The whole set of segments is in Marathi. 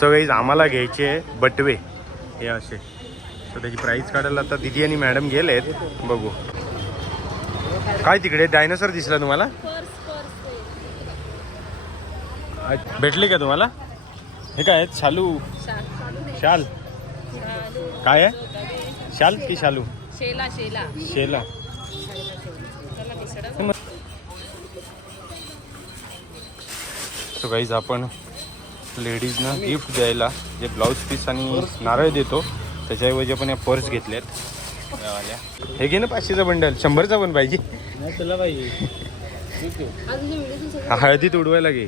सो गाईज आम्हाला घ्यायचे आहे बटवे. हे असे. सो त्याची प्राईस काढायला आता दिदी आणि मॅडम गेलेत. बघू. काय तिकडे? डायनोसर दिसला तुम्हाला? भेटले का तुम्हाला? हे काय आहेत? शालू? शाल. काय आहे? शाल की शालू? शेला. शेला शेला सो गाईज आपण लेडीजना गिफ्ट द्यायला जे ब्लाऊज पीस आणि नारळ देतो त्याच्याऐवजी आपण या पर्स घेतल्यात हे घे ना पाचशेचा बंडल शंभरचा पण पाहिजे. तुला पाहिजे हळदीत उडवायला घे.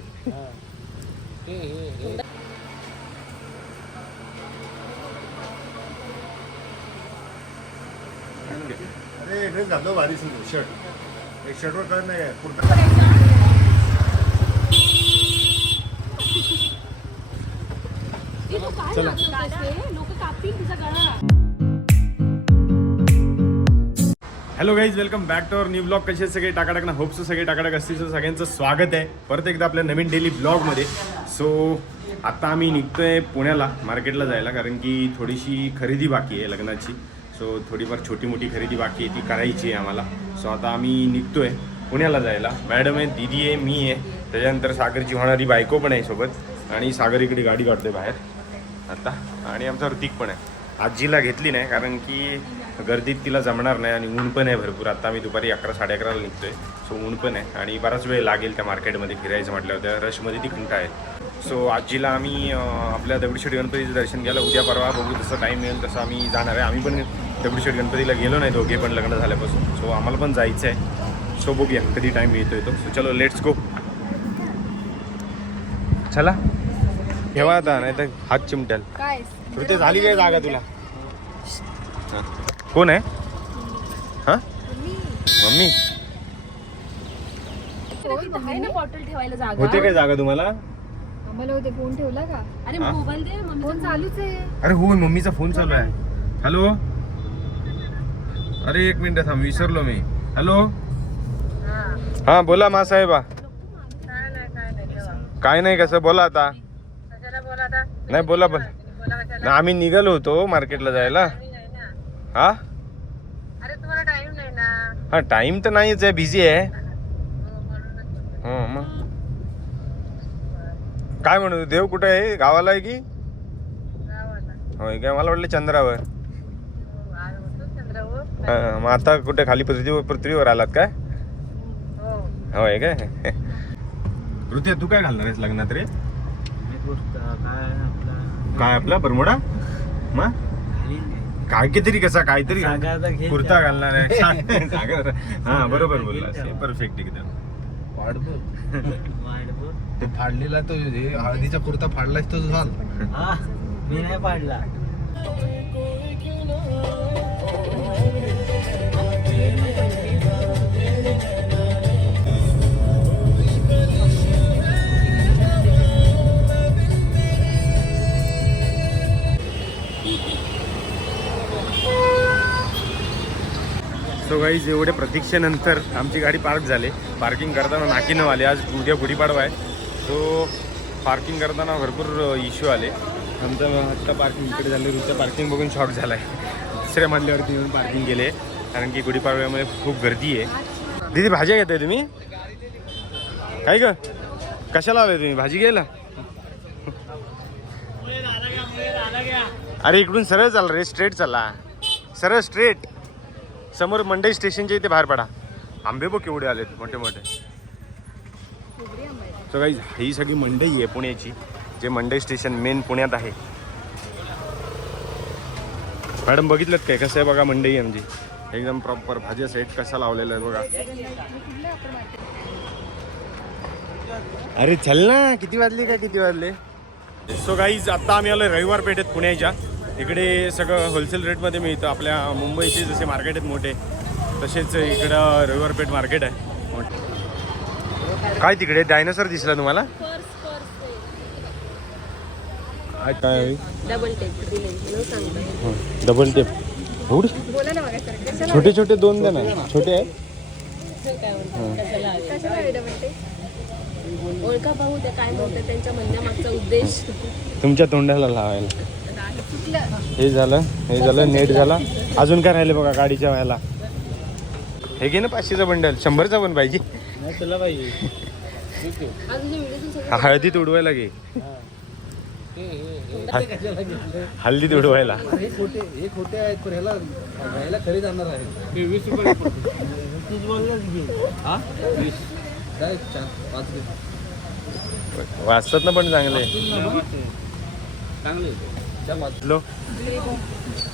अरे हे झालं भारी शर्ट एक शर्टवर कळत नाही पूर्ण चला. Hello guys welcome back to our new blog कसे सगळे? टाकाटाक ना होप्स सगळे टाकाटाक असतील सगळ्यांचं स्वागत आहे. परत एकदा आपल्या नवीन डेली ब्लॉगमध्ये सो आता आम्ही निघतोय पुण्याला मार्केटला जायला कारण की थोडीशी खरेदी बाकी आहे लग्नाची. सो थोडीफार छोटी मोठी खरेदी बाकी आहे ती करायची आहे आम्हाला. सो आता आम्ही निघतोय पुण्याला जायला. मॅडम आहे दिदी आहे मी आहे. त्याच्यानंतर सागरची होणारी बायको पण आहे सोबत. आणि सागर इकडे गाडी काढतोय बाहेर. आता. आणि आमचा ऋतिक पण आहे. आजीला घेतली नाही कारण की गर्दीत तिला जमणार नाही आणि ऊन पण आहे भरपूर. आता आम्ही दुपारी अकरा साडे अकराला निघतोय सो ऊन पण आहे. आणि बराच वेळ लागेल त्या मार्केटमध्ये फिरायचं म्हटल्यावर त्या रशमध्ये ती कंटा आहे सो आजीला आम्ही आपल्या दगडूशेठ गणपतीचं दर्शन घ्यायला उद्या परवा बघू जसं टाईम मिळेल तसं आम्ही जाणार आहे. आम्ही पण दगडूशेठ गणपतीला गेलो नाही दोघे पण लग्न झाल्यापासून. सो आम्हाला पण जायचं आहे सो बघूया कधी टाईम मिळतो तो. सो चलो लेट्स गो चला. ठेवा आता नाही तर हात चिमट्याल काय? कृती झाली काय जागा तुला? हा. कोण आहे? हा? मम्मी. आहे ना बॉटल ठेवायला जागा? होते काय जागा तुम्हाला? आम्हाला होते फोन ठेवला का? अरे हा? मोबाईल दे मम्मी फोन चालूच आहे. अरे हो मम्मीचा फोन चालू आहे. हॅलो अरे एक मिनिट थांब विसरलो मी. हॅलो हा. बोला मा साहेबा काय नाही कसं? बोला आता. नाही बोला पण. ना आम्ही निघालो होतो मार्केटला जायला. हा? हा टाइम तर नाहीच आहे बिझी आहे. हो मग. काय म्हणतो देव कुठे आहे? गावाला आहे की? होय काय? मला वाटलं चंद्रावर. हा, मग आता कुठे खाली पृथ्वीवर पृथ्वीवर आलात काय? होय काय? ऋत्या तू काय घालणार आहेस लग्नात रे? काय आपला? काय आपला? बरमोडा मग काय कितीतरी कसा काहीतरी कुर्ता घालणार आहे. सागर हा बरोबर बोलला. परफेक्ट एकदम. ते फाडलेला तो हे हळदीचा कुर्ता फाडलाच तो झाल. हा मी नाही पाडला सो गाईज एवढे प्रतीक्षेनंतर आमची गाडी पार्क झाली. पार्किंग करताना नाकी न आले. आज उद्या गुढीपाडवा आहे. सो पार्किंग करताना भरपूर इश्यू आले. आमचं आत्ता पार्किंग इकडे झाले. रुच्या पार्किंग बघून शॉक झाला आहे दुसऱ्या मधल्यावरती येऊन पार्किंग केले. कारण की गुढीपाडव्यामध्ये खूप गर्दी आहे. दीदी भाज्या घेताय तुम्ही? काय ग? कशाला आले तुम्ही? भाजी घ्यायला? अरे इकडून सरळ चाल रे. स्ट्रेट चला. सरळ स्ट्रेट समोर मंडई स्टेशनच्या इथे बाहेर पडा. आंबे बघ केवढे आलेत मोठे मोठे. काही ही सगळी मंडई आहे पुण्याची जे मंडई स्टेशन मेन पुण्यात आहे. मॅडम बघितलं काय? कसं आहे बघा मंडई आमची एकदम प्रॉपर भाज्या सेट कसा लावलेला आहे बघा. अरे चल ना किती वाजले काय किती वाजले? सो गाईज आता आम्ही आलो रविवार पेठेत पुण्याच्या. इकडे सगळं होलसेल रेटमध्ये मिळतं. आपल्या मुंबईचे जसे मार्केट आहेत मोठे तसेच इकडं रविवार पेठ मार्केट आहे. मोठं. काय तिकडे? डायनासोर दिसला तुम्हाला? काय? डबल टेप दिले न सांगतो डबल टेप एवढे? बोला ना बघा सर कशाला छोटे छोटे दोन द्या ना. छोटे आहे? काय म्हणतो कशाला हवे कशाला हवे डबल ते ओळखा पाहू त्या काय म्हणतात त्यांच्या म्हणण्यामागचा उद्देश. तुमच्या तोंडाला लावायला. हे झालं हे झालं नेट झाला. अजून काय राहिले बघा गाडीच्या व्हायला हे घे ना पाचशेचा बंडल शंभरचा पण पाहिजे. तुला पाहिजे. हा, हळदीत उडवायला. घे. हल्दीत उडवायला वाचतात ना पण चांगले. चांगले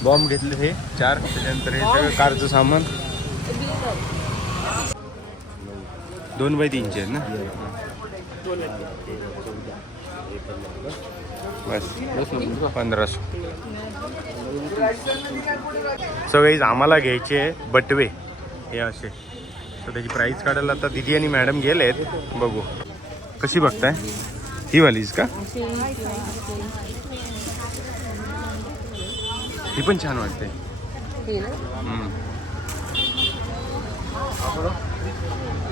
बॉम्ब घेतले हे. चार त्याच्यानंतर हे सगळं कारचं सामान. दोन बाय तीनशे आहेत ना? बस. पंधराशे. सो आम्हाला घ्यायचे आहे बटवे. हे असे. तर त्याची प्राईस काढायला आता दिदी आणि मॅडम गेलेत. बघू. कशी बघताय? ही वालीस का? ही पण छान वाटते.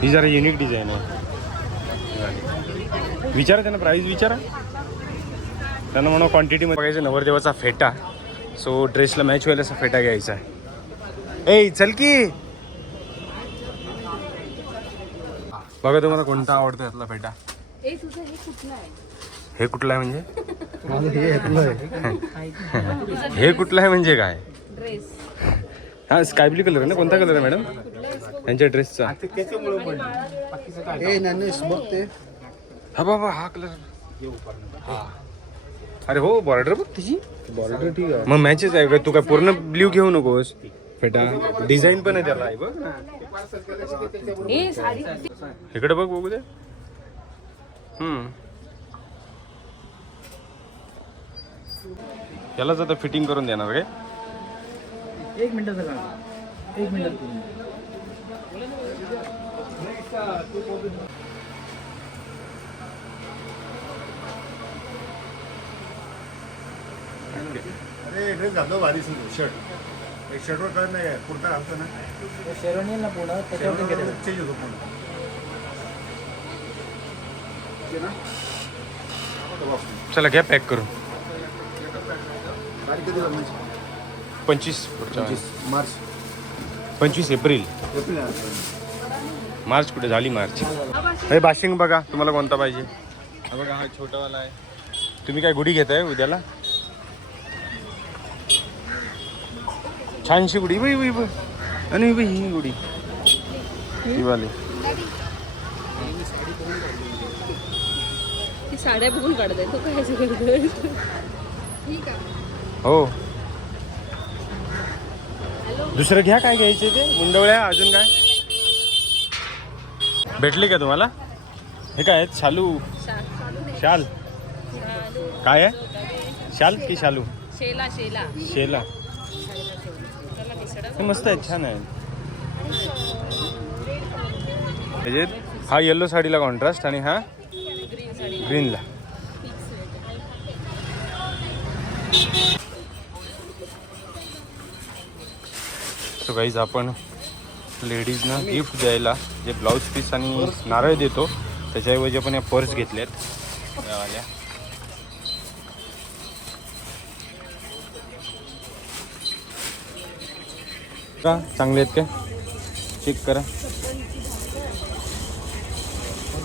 हे जरा युनिक डिझाईन आहे. विचारा त्यांना प्राईस विचारा. त्यांना म्हणा क्वांटिटीमध्ये बघायचं नवरदेवाचा फेटा. सो ड्रेसला मॅच व्हायला असा फेटा घ्यायचा आहे. ए चल की. बघा तुम्हाला कोणता आवडतो यातला फेटा. हे कुठलं आहे? हे म्हणजे? हे कुठलं आहे म्हणजे काय? हा स्काय ब्ल्यू कलर आहे ना? कोणता कलर आहे मॅडम? त्यांच्या ड्रेसचा हा बाबा हा कलर हा. अरे हो बॉर्डर बघ तिची. बॉर्डर ठीक आहे मग मॅचेस आहे का तू काय पूर्ण ब्ल्यू घेऊ नकोस. फेटा. डिझाईन पण आहे त्याला आहे बघ. इकडे बघ बघू दे. हम्म. यालाच आता फिटिंग करून देणार काय एक मिनिटाचं काम. एक मिनिट अरे ड्रेस घातलो भारी सुंदर. शर्ट एक शर्टवर कळत नाही कुर्ता घालतो ना? शेरवणी ना पुढं? त्याच्यावर चेंज होतो पूर्ण चला घ्या पॅक करून. तारीख कधी लग्नाची? पंचवीस. पुढच्या पंचवीस. मार्च. पंचवीस एप्रिल. मार्च कुठे? झाली मार्च. हे बाशिंग बघा तुम्हाला कोणता पाहिजे? हा बघा हा छोटावाला आहे. तुम्ही काय गुढी घेताय उद्याला? छानशी गुढी. बाई बाई बाई आणि बाई ही गुढी. ही वाली. ती साड्या बघून काढताय तू काय असं करतोय? ठीक आहे. हो. दुसरं घ्या काय घ्यायचे ते? मुंडवळ्या अजून काय? भेटले का तुम्हाला? हे काय शालू? शाल. काय आहे? शाल की शालू? शेला शेला. शेला. हे मस्त आहे छान आहे हा येल्लो साडीला कॉन्ट्रास्ट आणि हा ग्रीनला सो गाईज आपण लेडीजना गिफ्ट द्यायला जे ब्लाऊज पीस आणि नारळ देतो त्याच्याऐवजी आपण या पर्स घेतल्यात यावाल्या का? चांगले आहेत का चेक करा.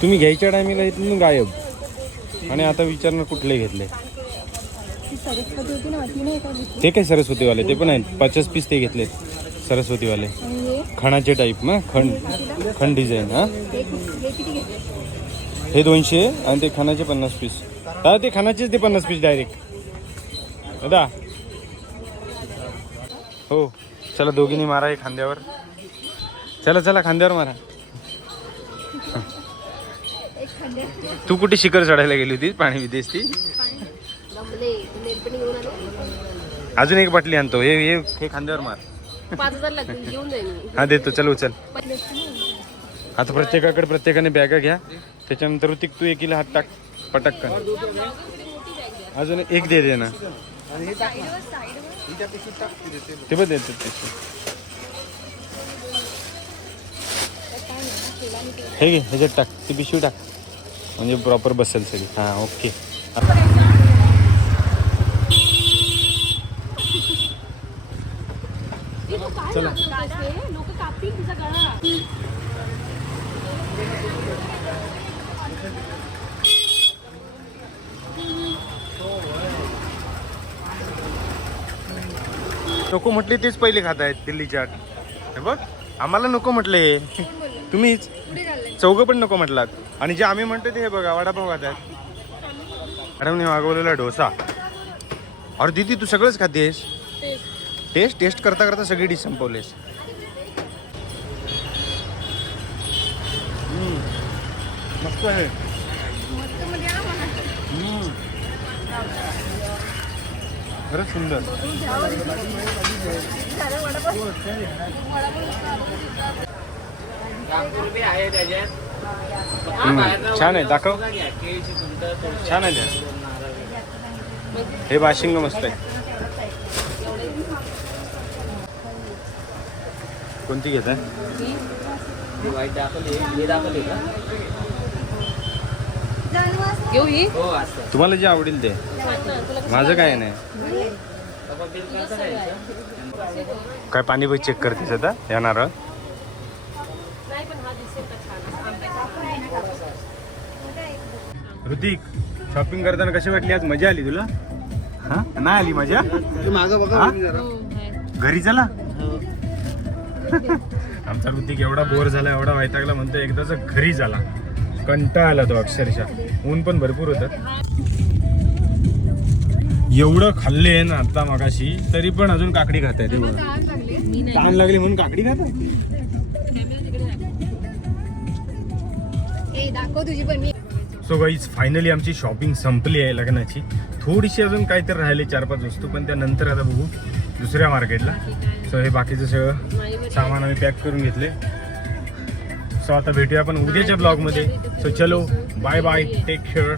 तुम्ही घ्यायच्या टायमिंगला इथून गायब. आणि आता विचारणार कुठले घेतले? ते काय सरस्वतीवाले? ते पण आहेत. पचास पीस ते घेतलेत. सरस्वतीवाले. खणाचे टाईप ना? खंड खंड डिझाईन हां? हे दोनशे आणि ते खानाचे पन्नास पीस हा ते खानाचेच ते पन्नास पीस डायरेक्ट दादा? हो. चला दोघींनी मारा हे खांद्यावर. चला चला खांद्यावर मारा. तू कुठे शिखर चढायला गेली होती पाणी विदेश ती अजून एक बाटली आणतो. हे हे हे खांद्यावर मार. पाच हजार लागतील घेऊन जाईन मी. हा देतो. चल उचल. आता प्रत्येकाकडे प्रत्येकाने बॅगा घ्या. त्याच्यानंतर ऋतिक तू एकीला हात टाक. पटक्कन अजून एक दे दे ना. ते पण देतो हे घे ह्याच्यात टाक. ती पिशवी टाक. म्हणजे प्रॉपर बसेल सगळी. हां ओके चला. लोक कापतील तुझा गळा नको म्हटले तेच पहिले खात आहेत दिल्ली चाट हे बघ आम्हाला नको म्हटले तुम्हीच. चौघं पण नको म्हटलात. आणि जे आम्ही म्हणतो ते हे बघा वडापाव खात आहेत मॅडमने मागवलेला डोसा. अरे दीदी तू सगळंच खातेस? टेस्ट टेस्ट करता करता सगळी डिश संपवलेस मस्त आहे. खरंच सुंदर. छान आहे दाखव. छान आहे त्या हे बाशिंग मस्त आहे. कोणती घेत आहे? वाईट दाखवली हे दाखवली का? घेऊ ही? हो असं तुम्हाला जे आवडेल ते. माझं काय नाही. काय पाणी चेक करतेस आता? येणार नाही पण हा दिसेल का छान आंब्याचा ऋतिक शॉपिंग करताना कशी वाटली आज? मजा आली तुला? हा? नाही आली मजा? तू मागं बघा हा? घरी चला. आमचा ऋतिक एवढा बोर झाला एवढा वैतागला म्हणतो एकदाच घरी झाला. कंटाळा आला तो अक्षरशः. ऊन पण भरपूर होत. एवढं खाल्ले ना आता मगाशी तरी पण अजून काकडी खात आहे ताण लागली. म्हणून काकडी खात ए दाखव तुझी पण मी. सो गाईज फायनली आमची शॉपिंग संपली आहे लग्नाची. थोडीशी अजून काहीतरी राहिले चार पाच वस्तू पण त्यानंतर आता बघू दुसऱ्या मार्केटला सो हे बाकीचं सगळं सामान आम्ही पॅक करून घेतले. सो आता भेटूया आपण उद्याच्या ब्लॉगमध्ये सो चलो बाय बाय टेक केअर